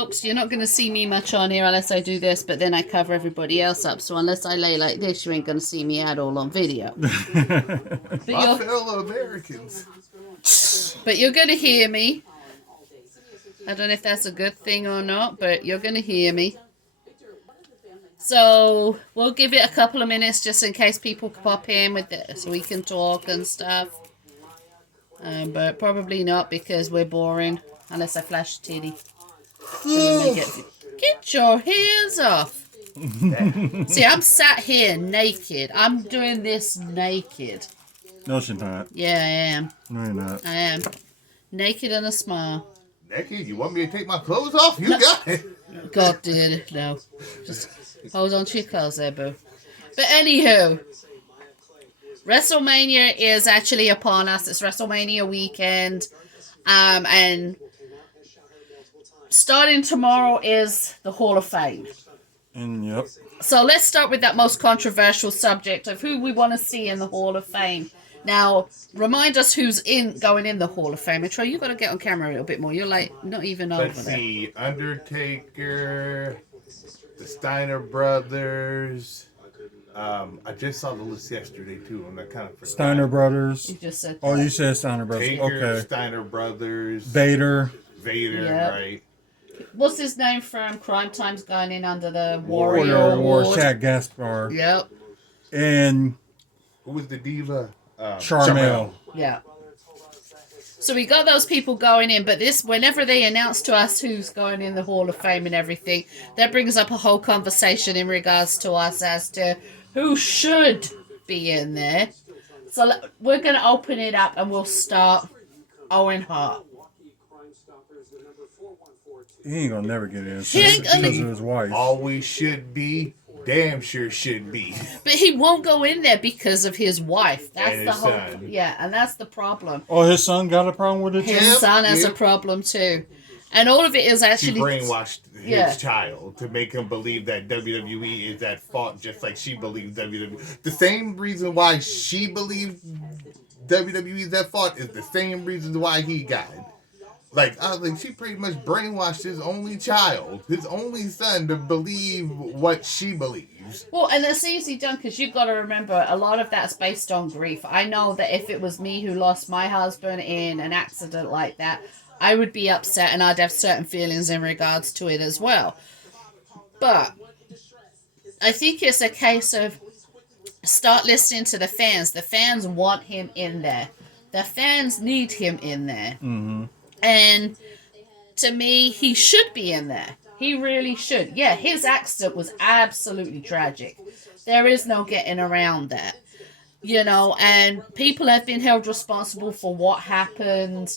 Folks, you're not going to see me much on here unless I do this, but then I cover everybody else up. So unless I lay like this, you ain't going to see me at all on video. But my fellow Americans. But you're going to hear me. I don't know if that's a good thing or not, but you're going to hear me. So we'll give it a couple of minutes just in case people pop in with it so we can talk and stuff. But probably not because we're boring unless I flash a titty. Get your hands off. See, I'm sat here naked. I'm doing this naked. No, she's not. Yeah, I am. No, you're not. I am. Naked and a smile. Naked? You want me to take my clothes off? You got it. God did it. No. Just hold on to your clothes there, boo. But anywho, WrestleMania is actually upon us. It's WrestleMania weekend. And starting tomorrow is the Hall of Fame. And yep. So let's start with that most controversial subject of who we want to see in the Hall of Fame. Now, remind us who's going in the Hall of Fame. And Troy, you've got to get on camera a little bit more. You're like not even over there. Let's see, Undertaker, the Steiner brothers. I just saw the list yesterday too, and I kind of forgot. Steiner brothers. You just said that. Oh, you said Steiner brothers. Taker, okay. Steiner brothers. Vader, Yep. right. What's his name from Crime Time's going in under the Warrior Warrior Award? Shaq Gaspar. Yep. And Who was the diva? Charmel. Yeah. So we got those people going in, but whenever they announce to us who's going in the Hall of Fame and everything, that brings up a whole conversation in regards to us as to who should be in there. So we're going to open it up and we'll start Owen Hart. He ain't gonna never get in because of his wife. Always should be. Damn sure should be. But he won't go in there because of his wife. That's And the his whole. son. Yeah, and that's the problem. Oh, his son got a problem with it too? His son has a Yep. problem too, and all of it is She actually. brainwashed his Yeah. child to make him believe that WWE is at fault, just like she believes WWE. The same reason why she believed WWE is at fault is the same reason why he got it. Like, I was like, she pretty much brainwashed his only child, his only son, to believe what she believes. Well, and that's easy done because you've got to remember a lot of that's based on grief. I know that if it was me who lost my husband in an accident like that, I would be upset and I'd have certain feelings in regards to it as well. But I think it's a case of start listening to the fans. The fans want him in there. The fans need him in there. Mm-hmm. And to me, he should be in there. He really should. Yeah, his accident was absolutely tragic. There is no getting around that. You know, and people have been held responsible for what happened.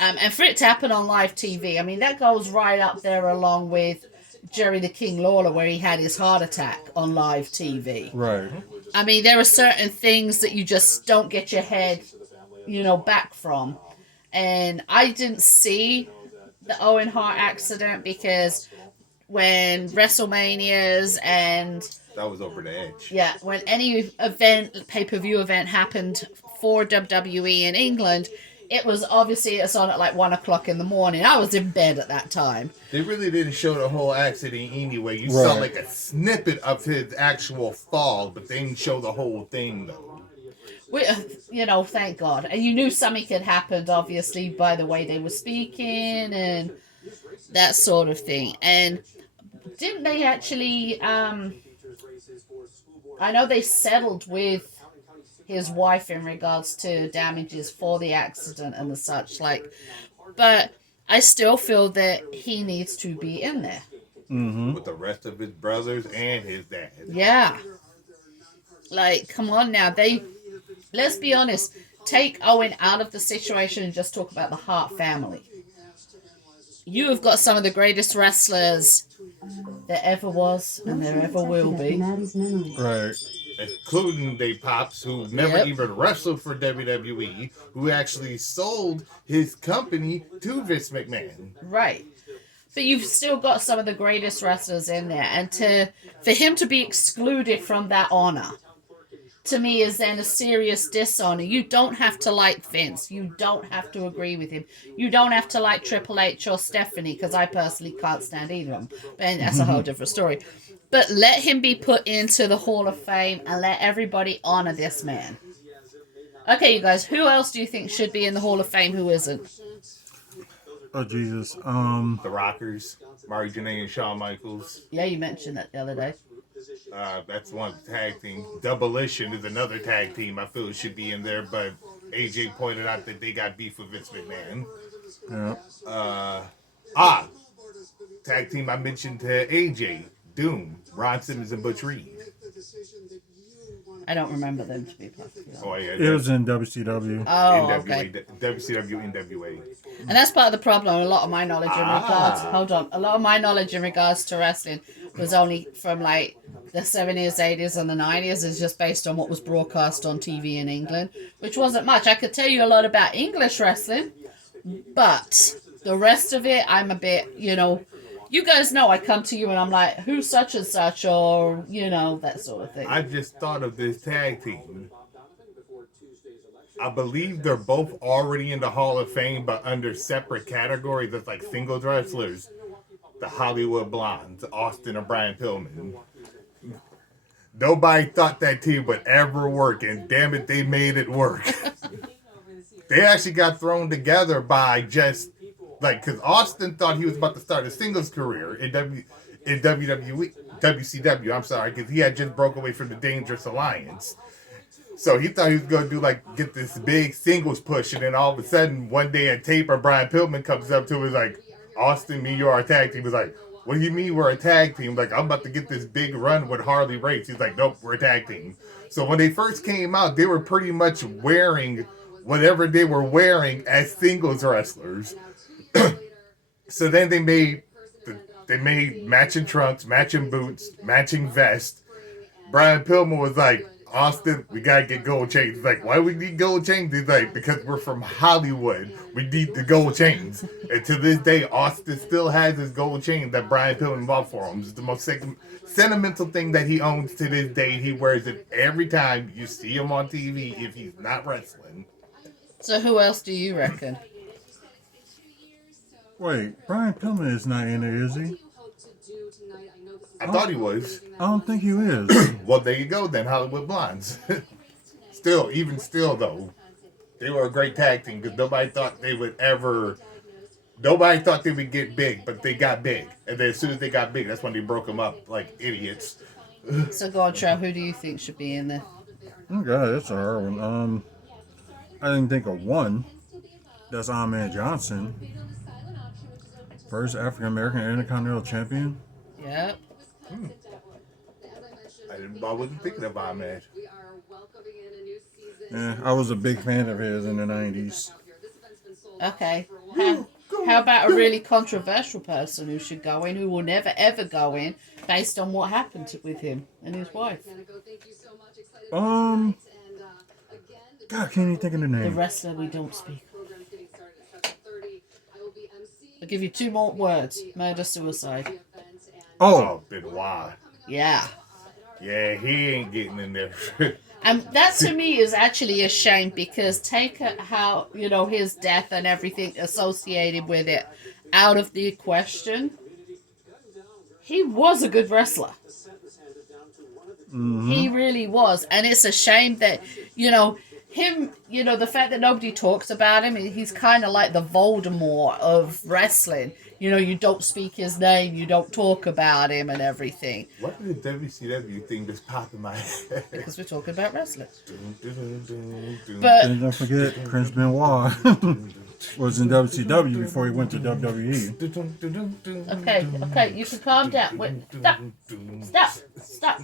And for it to happen on live TV, I mean, that goes right up there along with Jerry the King Lawler, where he had his heart attack on live TV. Right. I mean, there are certain things that you just don't get your head, back from. And I didn't see the Owen Hart accident because when WrestleManias and... That was over the edge. Yeah, when any event, pay-per-view event happened for WWE in England, it's on at like 1 o'clock in the morning. I was in bed at that time. They really didn't show the whole accident anyway. You Right. saw like a snippet of his actual fall, but they didn't show the whole thing though. Thank God. And you knew something had happened, obviously, by the way they were speaking and that sort of thing. And didn't they actually, I know they settled with his wife in regards to damages for the accident and the such, but I still feel that he needs to be in there. Mm-hmm. With the rest of his brothers and his dad. Yeah. Come on now. Let's be honest, take Owen out of the situation and just talk about the Hart family. You have got some of the greatest wrestlers there ever was and there ever will be. Right. Including they pops who never even wrestled for WWE, who actually sold his company to Vince McMahon. Right. But you've still got some of the greatest wrestlers in there. And for him to be excluded from that honor, to me is then a serious dishonor. You don't have to like Vince. You don't have to agree with him. You don't have to like Triple H or Stephanie, because I personally can't stand either of them. But that's a whole different story. But let him be put into the Hall of Fame and let everybody honor this man. Okay, you guys, who else do you think should be in the Hall of Fame who isn't? Oh Jesus. The Rockers, Mari Janae and Shawn Michaels. Yeah, you mentioned that the other day. That's one tag team. Demolition is another tag team I feel should be in there, but AJ pointed out that they got beef with Vince McMahon. Yeah. Tag team I mentioned to AJ, Doom, Ron Simmons and Butch Reed. I don't remember them, to be perfectly honest. Oh yeah, It was in WCW. Oh, NWA, okay. WCW, NWA. And that's part of the problem. A lot of my knowledge in regards... Hold on. A lot of my knowledge in regards to wrestling was only from, like, the 70s, 80s, and the 90s. Is just based on what was broadcast on TV in England, which wasn't much. I could tell you a lot about English wrestling, but the rest of it, I'm a bit, you know... You guys know I come to you and I'm like, who's such and such, or, you know, that sort of thing. I just thought of this tag team. I believe they're both already in the Hall of Fame, but under separate categories. That's like singles wrestlers. The Hollywood Blondes, Austin and Brian Pillman. Nobody thought that team would ever work, and damn it, they made it work. They actually got thrown together by just... Like, because Austin thought he was about to start a singles career in WWE, WCW, I'm sorry, because he had just broke away from the Dangerous Alliance. So he thought he was going to do, like, get this big singles push, and then all of a sudden, one day at Taper, Brian Pillman comes up to him and is like, Austin, me, you're our tag team. He was like, what do you mean we're a tag team? Like, I'm about to get this big run with Harley Race. He's like, nope, we're a tag team. So when they first came out, they were pretty much wearing whatever they were wearing as singles wrestlers. So then they made matching trunks, matching boots, matching vests. Brian Pillman was like, Austin, we gotta get gold chains. He's like, why we need gold chains? He's like, because we're from Hollywood. We need the gold chains. And to this day, Austin still has his gold chain that Brian Pillman bought for him. It's the most sentimental thing that he owns to this day. He wears it every time you see him on TV if he's not wrestling. So who else do you reckon? Wait, Brian Pillman is not in there, is he? I thought he was. I don't think he is. Well, there you go then, Hollywood Blondes. Even still though, they were a great tag team because nobody thought they would get big, but they got big. And then as soon as they got big, that's when they broke them up like idiots. So go on, Trav, who do you think should be in there? Oh God, that's a hard one. I didn't think of one. That's Ahmed Johnson. First African American Intercontinental Champion. Yep. I wasn't thinking about Ahmed. Yeah, I was a big fan of his in the 90s. Okay. How about a really controversial person who should go in, who will never ever go in, based on what happened with him and his wife? God, can't even think of the The name. wrestler we don't speak. I'll give you two more words. Murder, suicide. Oh, Benoit. Yeah. Yeah, he ain't getting in there. And that to me is actually a shame, because take how, you know, his death and everything associated with it out of the question. He was a good wrestler. Mm-hmm. He really was. And it's a shame that, you know, him, you know, the fact that nobody talks about him, he's kind of like the Voldemort of wrestling. You know, you don't speak his name, you don't talk about him and everything. What did the WCW thing just pop in my head? Because we're talking about wrestling. But and don't forget, Chris Benoit was in WCW before he went to WWE. Okay, you can calm down. Wait, stop.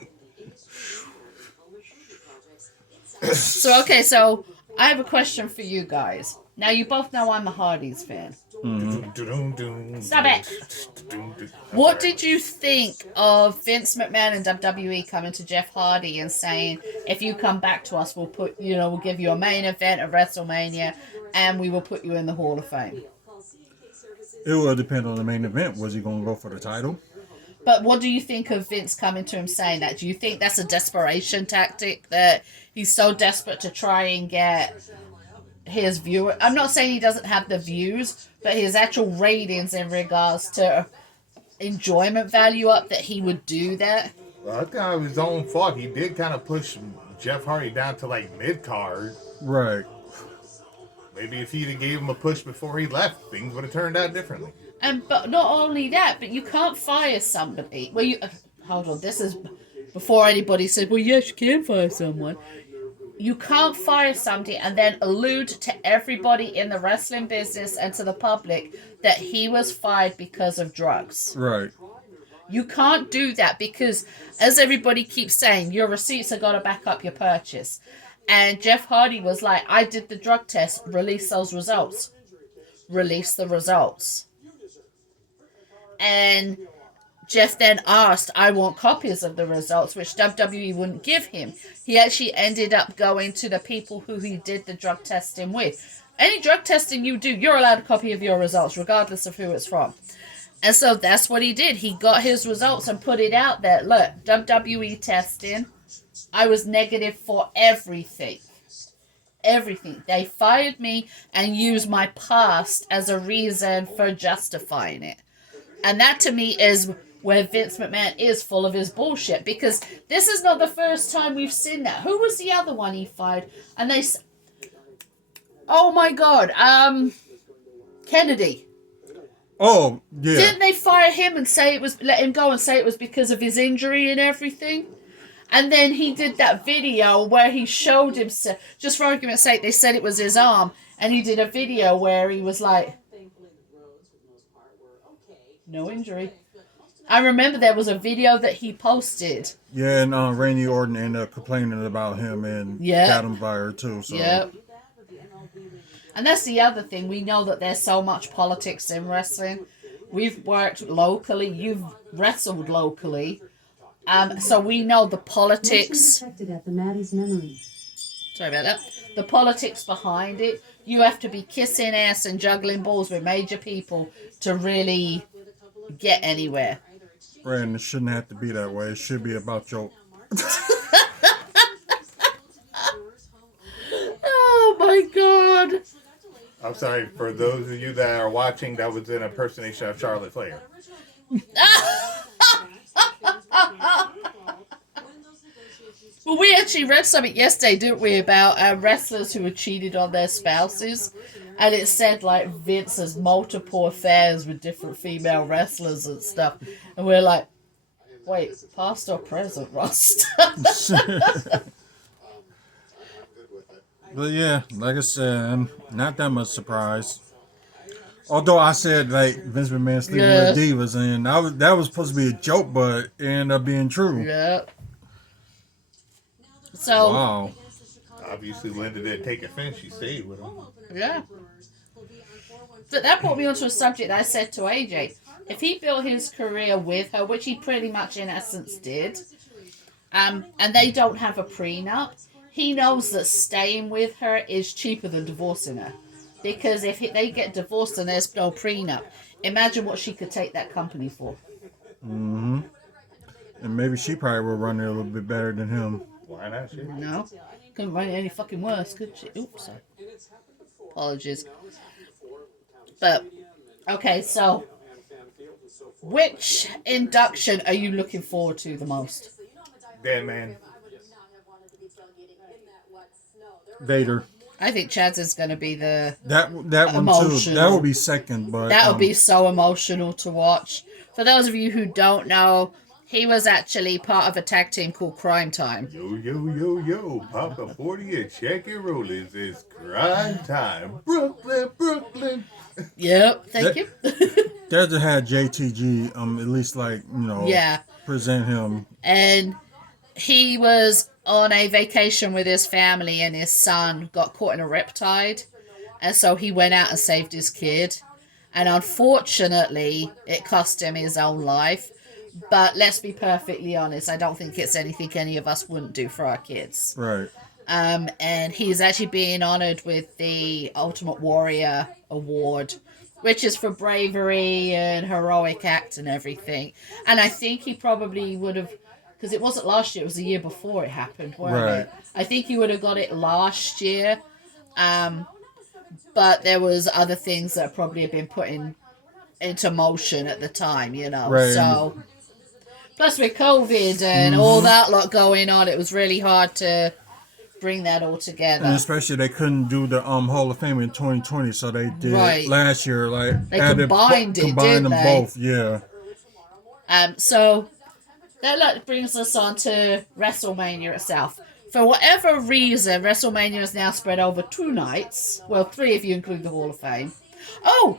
So I have a question for you guys. Now, you both know I'm a Hardys fan. Stop it. What did you think of Vince McMahon and WWE coming to Jeff Hardy and saying, if you come back to us, we'll give you a main event at WrestleMania and we will put you in the Hall of Fame? It will depend on the main event. Was he going to go for the title? But what do you think of Vince coming to him saying that? Do you think that's a desperation tactic, that he's so desperate to try and get his viewer? I'm not saying he doesn't have the views, but his actual ratings in regards to enjoyment value up, that he would do that? Well, I think it was his own fault. He did kind of push Jeff Hardy down to like mid card. Right. Maybe if he'd have gave him a push before he left, things would have turned out differently. But not only that, but you can't fire somebody. Well, you hold on. This is before anybody said, "Well, yes, you can fire someone." You can't fire somebody and then allude to everybody in the wrestling business and to the public that he was fired because of drugs. Right. You can't do that because, as everybody keeps saying, your receipts are going to back up your purchase. And Jeff Hardy was like, I did the drug test, release those results. Release the results. And Jeff then asked, I want copies of the results, which WWE wouldn't give him. He actually ended up going to the people who he did the drug testing with. Any drug testing you do, you're allowed a copy of your results, regardless of who it's from. And so that's what he did. He got his results and put it out there. Look, WWE testing, I was negative for everything. Everything. They fired me and used my past as a reason for justifying it. And that to me is where Vince McMahon is full of his bullshit, because this is not the first time we've seen that. Who was the other one he fired? And they, oh my God, Kennedy. Oh, yeah. Didn't they fire him and say it was, let him go and say it was because of his injury and everything? And then he did that video where he showed himself, just for argument's sake, they said it was his arm, and he did a video where he was like, no injury. I remember there was a video that he posted. Yeah, and Randy Orton ended up complaining about him and got him fired too. So. Yep. And that's the other thing. We know that there's so much politics in wrestling. We've worked locally. You've wrestled locally. So we know the politics. Sorry about that. The politics behind it. You have to be kissing ass and juggling balls with major people to really get anywhere. Right, and it shouldn't have to be that way. It should be about your... Oh my God. I'm sorry, for those of you that are watching, that was an impersonation of Charlotte Flair. Well, we actually read something yesterday, didn't we, about wrestlers who were cheated on their spouses. And it said, like, Vince has multiple affairs with different female wrestlers and stuff. And we're like, wait, past or present, Ross? But yeah, like I said, not that much surprise. Although I said, like, Vince McMahon sleeping with divas, and that was supposed to be a joke, but it ended up being true. Yeah. So. Wow. Obviously, Linda didn't take offense. She stayed with him. Yeah. But that brought me onto a subject I said to AJ. If he built his career with her, which he pretty much in essence did, and they don't have a prenup, he knows that staying with her is cheaper than divorcing her. Because if they get divorced and there's no prenup, imagine what she could take that company for. Mm-hmm. And maybe she probably will run it a little bit better than him. Why not? She? No. Couldn't run it any fucking worse, could she? Oops, sorry. Apologies. But, okay, so, which induction are you looking forward to the most? Dead man. Vader. I think Chad's is going to be the that one emotional. too. That will be second, but that will be so emotional to watch. For those of you who don't know, he was actually part of a tag team called Crime Time. Yo, yo, yo, yo. Pop a 40 and check your rollers. It's crime time. Brooklyn, Brooklyn. Yep, thank you. That had JTG, at least present him. And he was on a vacation with his family, and his son got caught in a riptide, and so he went out and saved his kid. And unfortunately, it cost him his own life. But let's be perfectly honest, I don't think it's anything any of us wouldn't do for our kids. Right. And he's actually being honored with the Ultimate Warrior Award which is for bravery and heroic act and everything. And I think he probably would have, because it wasn't last year, it was the year before it happened, wasn't Right. it? I think he would have got it last year, but there was other things that probably have been put into motion at the time, you know. Right. So, plus with COVID and all that lot going on, it was really hard to bring that all together. And especially they couldn't do the Hall of Fame in 2020, so they did Right. last year. Like They combined it, combined didn't them they? both. Yeah. So that brings us on to WrestleMania itself. For whatever reason, WrestleMania is now spread over 2 nights. Well, 3 if you include the Hall of Fame. Oh,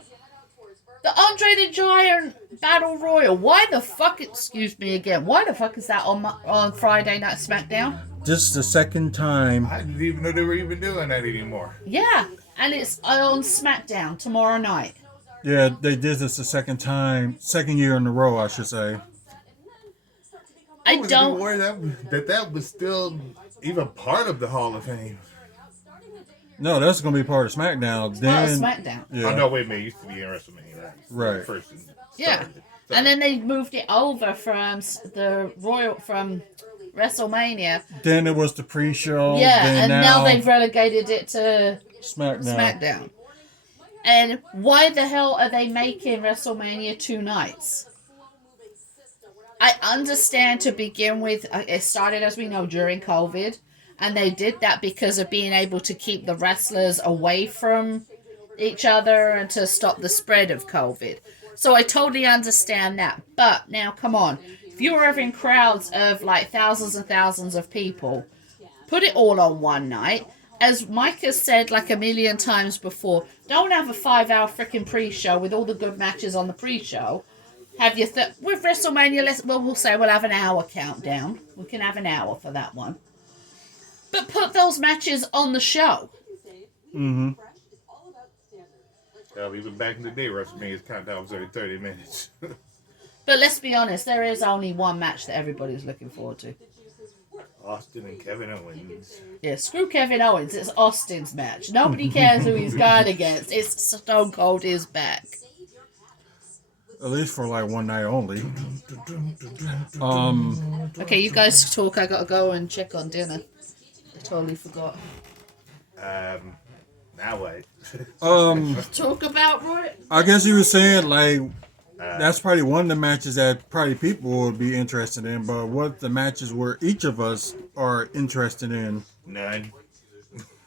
the Andre the Giant Battle Royal. Why the fuck? Excuse me again. Why the fuck is that on Friday Night SmackDown? This is the second time. I didn't even know they were even doing that anymore. Yeah, and it's on SmackDown tomorrow night. Yeah, they did this the second year in a row, I should say. I was don't. aware that was still even part of the Hall of Fame. No, that's going to be part of SmackDown. Then, SmackDown. Yeah. Oh no, wait a minute. It used to be in WrestleMania, right? Right. First. Yeah. And then they moved it over from from WrestleMania. Then it was the pre-show. Yeah, then and now they've relegated it to SmackDown. SmackDown. And why the hell are they making WrestleMania 2 nights? I understand to begin with, it started, as we know, during COVID. And they did that because of being able to keep the wrestlers away from each other and to stop the spread of COVID. So I totally understand that. But now, come on. If you were having crowds of like thousands and thousands of people, put it all on one night. As Mike has said like a million times before, don't have a 5-hour freaking pre-show with all the good matches on the pre-show. Have your with WrestleMania, we'll say we'll have an hour countdown. We can have an hour for that one. But put those matches on the show. Mm-hmm. Even back in the day, WrestleMania's countdown was only 30 minutes. But let's be honest, there is only one match that everybody's looking forward to. Austin and Kevin Owens. Yeah, screw Kevin Owens. It's Austin's match. Nobody cares who he's going against. It's Stone Cold is back. At least for like one night only. Okay, you guys talk. I gotta go and check on dinner. I totally forgot. Now what? Talk about Roy. I guess he was saying like that's probably one of the matches that probably people would be interested in, but what the matches where each of us are interested in? None.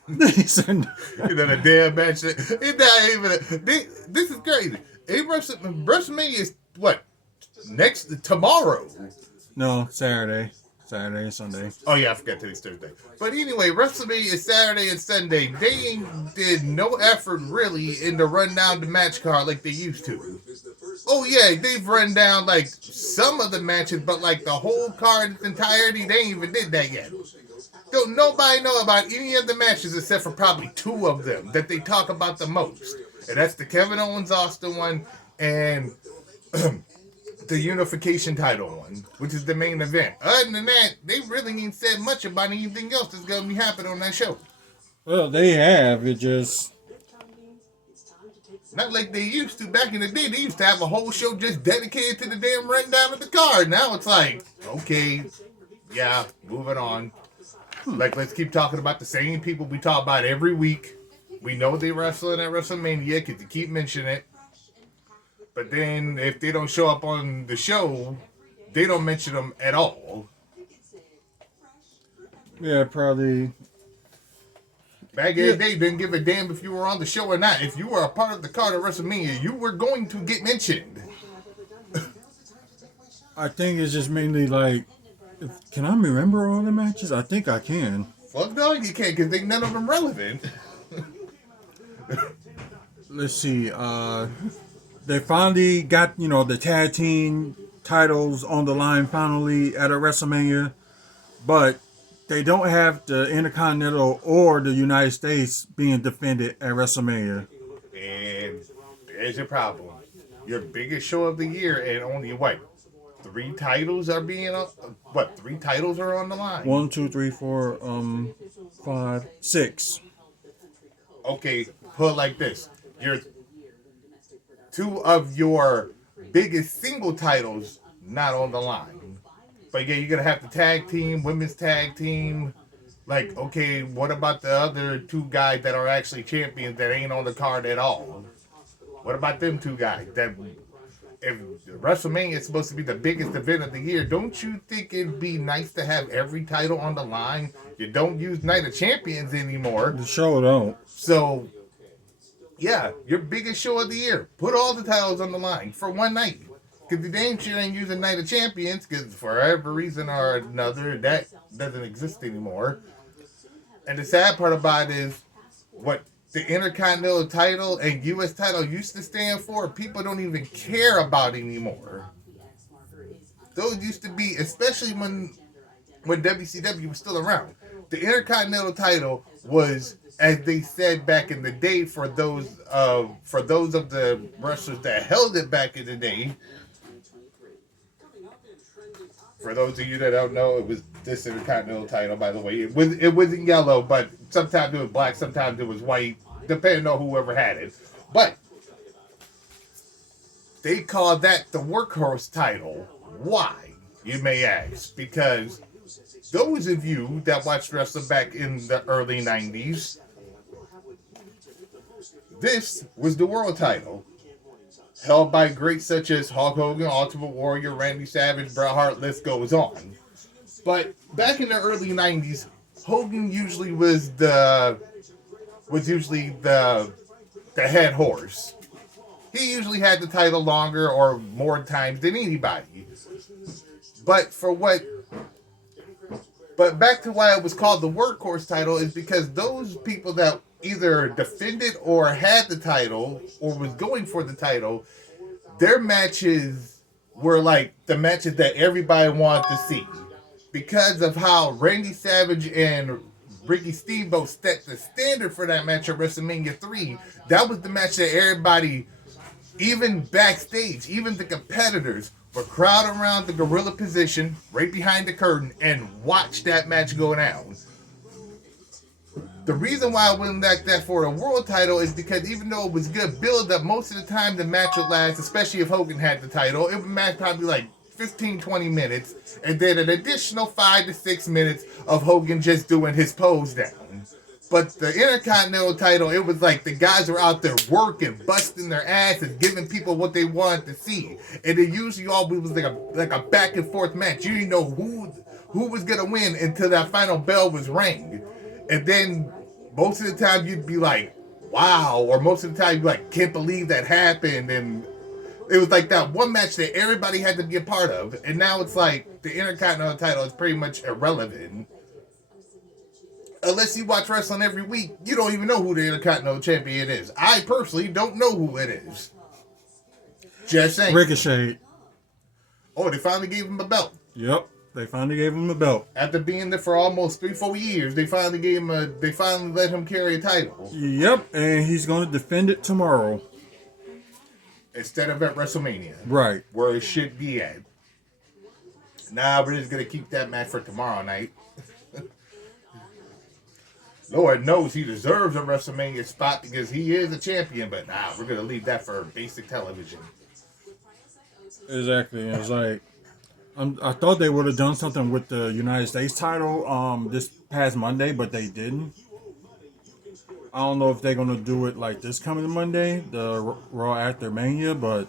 He said, The damn match. It's not even. This is crazy. WrestleMania is what? Tomorrow. no, Saturday and Sunday. Oh yeah, I forgot today's Thursday. But anyway, WrestleMania is Saturday and Sunday. They did no effort really in to run down the match card like they used to. Oh yeah, they've run down like some of the matches, but like the whole card in its entirety, they ain't even did that yet. Don't nobody know about any of the matches except for probably 2 of them that they talk about the most. And that's the Kevin Owens Austin one and the unification title one, which is the main event. Other than that, they really ain't said much about anything else that's gonna be happening on that show. Well, they have. It just not like they used to back in the day. They used to have a whole show just dedicated to the damn rundown of the card. Now it's like, okay, yeah, moving on. Like, let's keep talking about the same people we talk about every week. We know they wrestling at WrestleMania because you keep mentioning it. But then if they don't show up on the show, they don't mention them at all. yeah, probably. Back in the day, didn't give a damn if you were on the show or not. If you were a part of the card of WrestleMania, you were going to get mentioned. I think it's just mainly like, can I remember all the matches? I think I can. Fuck no, you can't because none of them relevant. Let's see. They finally got, the tag team titles on the line finally at a WrestleMania, but they don't have the Intercontinental or the United States being defended at WrestleMania. And there's your problem. Your biggest show of the year and only, 3 titles are being on? 3 titles are on the line? 1, 2, 3, 4, 5, 6. Okay, put it like this. two of your biggest single titles not on the line. But yeah, you're gonna have the tag team, women's tag team. Like, okay, what about the other two guys that are actually champions that ain't on the card at all? What about them two guys? That if WrestleMania is supposed to be the biggest event of the year, don't you think it'd be nice to have every title on the line? You don't use Night of Champions anymore. The show don't. So, yeah, your biggest show of the year. Put all the titles on the line for one night. Because the damn shit ain't using Night of Champions, because for every reason or another, that doesn't exist anymore. And the sad part about it is what the Intercontinental title and U.S. title used to stand for, people don't even care about anymore. Those used to be, especially when WCW was still around. The Intercontinental title was, as they said back in the day, for those of the wrestlers that held it back in the day. For those of you that don't know, it was this Intercontinental title, by the way. It wasn't yellow, but sometimes it was black, sometimes it was white, depending on whoever had it. But they called that the workhorse title. Why, you may ask? Because those of you that watched wrestling back in the early 90s, this was the world title. Held by greats such as Hulk Hogan, Ultimate Warrior, Randy Savage, Bret Hart, list goes on. But back in the early 90s, Hogan usually was the head horse. He usually had the title longer or more times than anybody. But back to why it was called the workhorse title is because those people that either defended or had the title or was going for the title, their matches were like the matches that everybody wanted to see. Because of how Randy Savage and Ricky Steamboat set the standard for that match at WrestleMania 3, that was the match that everybody, even backstage, even the competitors, would crowd around the gorilla position right behind the curtain and watch that match go down. The reason why I wouldn't like that for a world title is because even though it was good build up, most of the time the match would last, especially if Hogan had the title, it would last probably like 15-20 minutes, and then an additional 5 to 6 minutes of Hogan just doing his pose down. But the Intercontinental title, it was like the guys were out there working, busting their asses, giving people what they wanted to see. And it usually always was like a back and forth match. You didn't know who was gonna win until that final bell was rang. And then most of the time you'd be like, wow, or most of the time you'd be like, can't believe that happened. And it was like that one match that everybody had to be a part of. And now it's like the Intercontinental title is pretty much irrelevant. Unless you watch wrestling every week, you don't even know who the Intercontinental Champion is. I personally don't know who it is. Just saying. Ricochet. Oh, they finally gave him a belt. Yep, they finally gave him a belt. After being there for almost 3-4 years, they finally let him carry a title. Yep, and he's going to defend it tomorrow. Instead of at WrestleMania. Right. Where it should be at. Nah, we're just going to keep that match for tomorrow night. Lord knows he deserves a WrestleMania spot because he is a champion, but nah, we're going to leave that for basic television. Exactly. It's like, I thought they would have done something with the United States title this past Monday, but they didn't. I don't know if they're going to do it like this coming Monday, the Raw after Mania, but...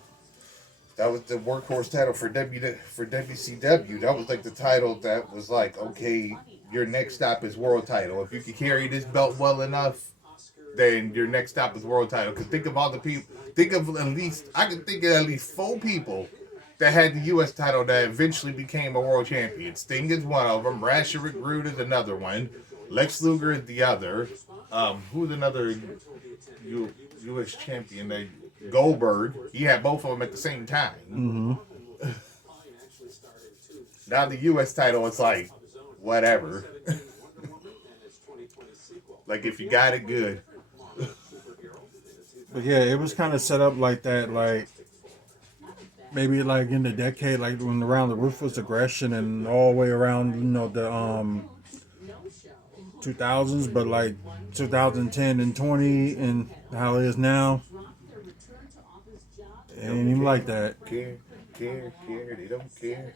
That was the workhorse title for WCW. That was like the title that was like, okay, your next stop is world title. If you can carry this belt well enough, then your next stop is world title. Because think of all the people, I can think of at least 4 people that had the U.S. title that eventually became a world champion. Sting is one of them. Rick Rude is another one. Lex Luger is the other. Who's another U.S. champion? Goldberg. He had both of them at the same time. Mm-hmm. Now the U.S. title, it's like, whatever. Like, if you got it, good. But yeah, it was kind of set up like that, like, maybe like in the decade, like when around the Ruthless Aggression and all the way around, the 2000s, but like 2010 and 20 and how it is now. ain't even like that. Care. They don't care.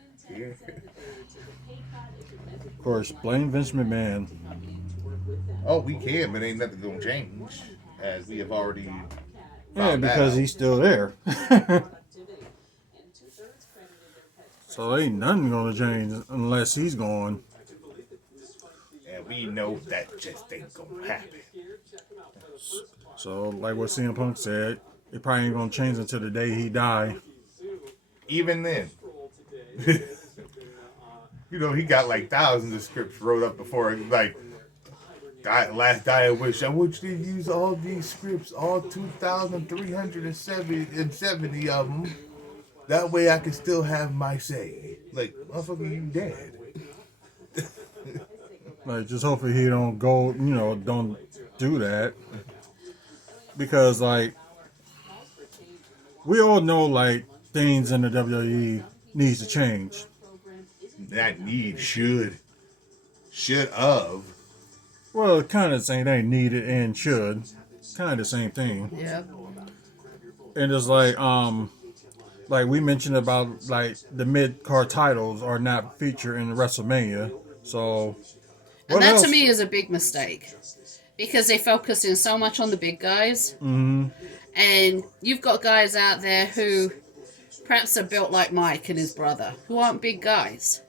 Of course, blame Vince McMahon. Oh, we can, but ain't nothing gonna change, as we have already Yeah, found that because out. he's still there. So ain't nothing gonna change unless he's gone. And we know that just ain't gonna happen. So like what CM Punk said, it probably ain't gonna change until the day he die. Even then. You know, he got like thousands of scripts wrote up before, like, last die of wish. I want you to use all these scripts, all 2,370 of them. That way I can still have my say. Like, motherfucker, you dead. Like, just hopefully he don't go, don't do that. Because, like, we all know, like, things in the WWE needs to change. That need should of. Well, kind of the same thing, needed and should. Kind of the same thing. Yeah. And it's like we mentioned about, like, the mid-card titles are not featured in WrestleMania. So, And that to me is a big mistake. Because they focus in so much on the big guys. Mm-hmm. And you've got guys out there who perhaps are built like Mike and his brother, who aren't big guys.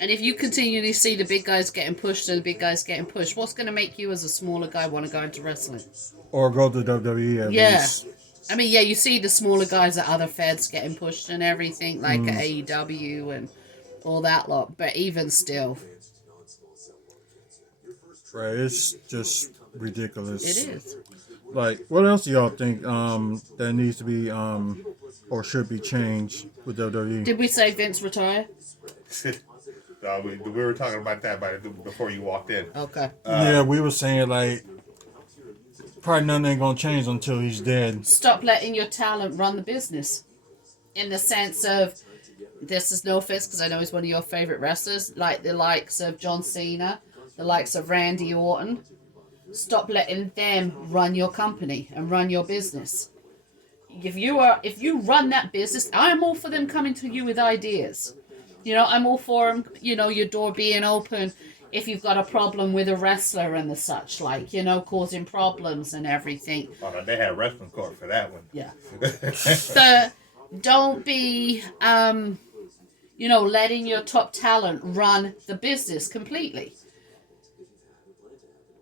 And if you continually see the big guys getting pushed and the big guys getting pushed, what's going to make you as a smaller guy want to go into wrestling? Or go to WWE at least. I mean, yeah, you see the smaller guys at other feds getting pushed and everything, like at AEW and all that lot. But even still. Right, it's just ridiculous. It is. Like, what else do y'all think that needs to be or should be changed with WWE? Did we say Vince retire? We were talking about that before you walked in. Okay. Yeah, we were saying, like, probably nothing ain't gonna change until he's dead. Stop letting your talent run the business. In the sense of, this is no offense because I know he's one of your favorite wrestlers, like the likes of John Cena, the likes of Randy Orton. Stop letting them run your company and run your business. If you run that business, I'm all for them coming to you with ideas. I'm all for them, your door being open if you've got a problem with a wrestler and the such, like, causing problems and everything. Oh, they had wrestling court for that one. Yeah. But don't be, letting your top talent run the business completely.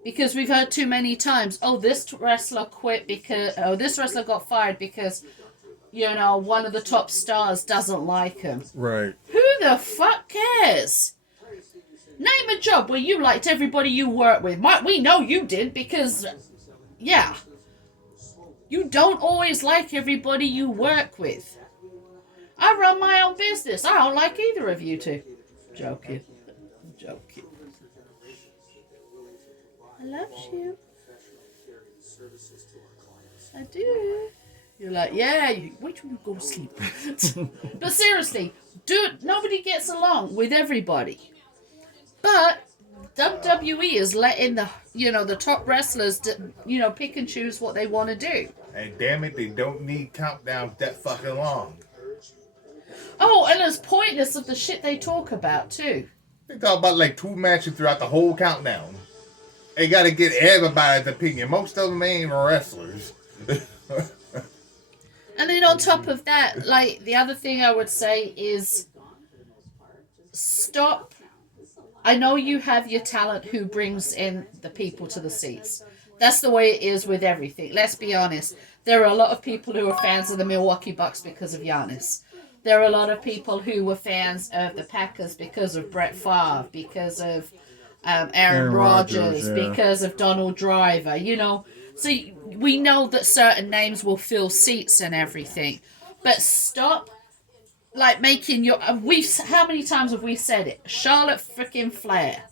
Because we've heard too many times, this wrestler quit because, this wrestler got fired because, one of the top stars doesn't like him. Right. Who the fuck cares? Name a job where you liked everybody you worked with. We know you did because, yeah. You don't always like everybody you work with. I run my own business. I don't like either of you two. Joking. I love you. I do. You're like, yeah, wait till you go to sleep. But seriously, nobody gets along with everybody. But WWE is letting the top wrestlers, pick and choose what they want to do. And damn it, they don't need countdowns that fucking long. Oh, and it's pointless of the shit they talk about, too. They talk about like 2 matches throughout the whole countdown. They gotta get everybody's opinion. Most of them ain't wrestlers. And then on top of that, like, the other thing I would say is stop. I know you have your talent who brings in the people to the seats. That's the way it is with everything. Let's be honest. There are a lot of people who are fans of the Milwaukee Bucks because of Giannis. There are a lot of people who were fans of the Packers because of Brett Favre, because of Aaron Rodgers, because of Donald Driver, So we know that certain names will fill seats and everything. But stop, like, making your... how many times have we said it? Charlotte freaking Flair.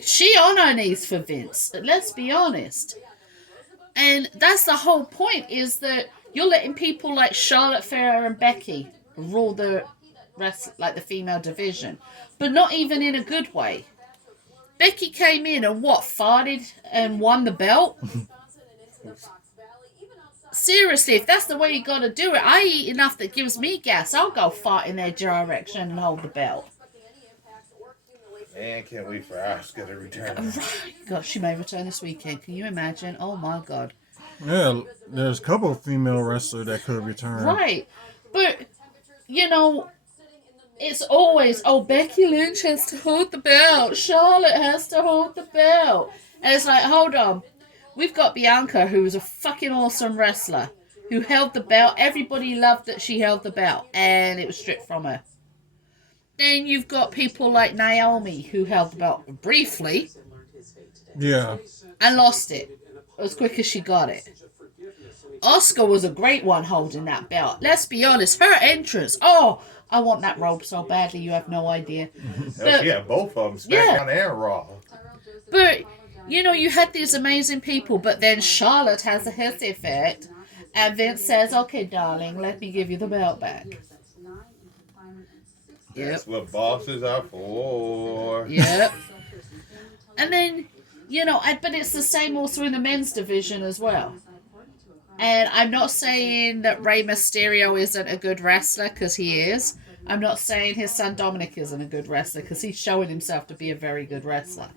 She on her knees for Vince. Let's be honest. And that's the whole point, is that you're letting people like Charlotte Flair and Becky rule the the female division. But not even in a good way. Becky came in and farted and won the belt? Seriously, if that's the way you gotta do it, I eat enough that gives me gas. I'll go fart in their direction and hold the belt. Man, can't wait for Asuka to return. God, she may return this weekend. Can you imagine? Oh my God. Yeah, there's a couple of female wrestlers that could return. Right. But, you know, it's always, oh, Becky Lynch has to hold the belt. Charlotte has to hold the belt. And it's like, hold on. We've got Bianca, who's a fucking awesome wrestler, who held the belt. Everybody loved that she held the belt, and it was stripped from her. Then you've got people like Naomi, who held the belt briefly. Yeah. And lost it as quick as she got it. Asuka was a great one holding that belt. Let's be honest, her entrance. Oh, I want that robe so badly, you have no idea. But, yeah, both of them, SmackDown and Raw. But, you know, you had these amazing people, but then Charlotte has a hissy fit, and Vince says, okay, darling, let me give you the belt back. That's what bosses are for. Yep. And then, you know, but it's the same also in the men's division as well. And I'm not saying that Rey Mysterio isn't a good wrestler, because he is. I'm not saying his son Dominic isn't a good wrestler, because he's showing himself to be a very good wrestler.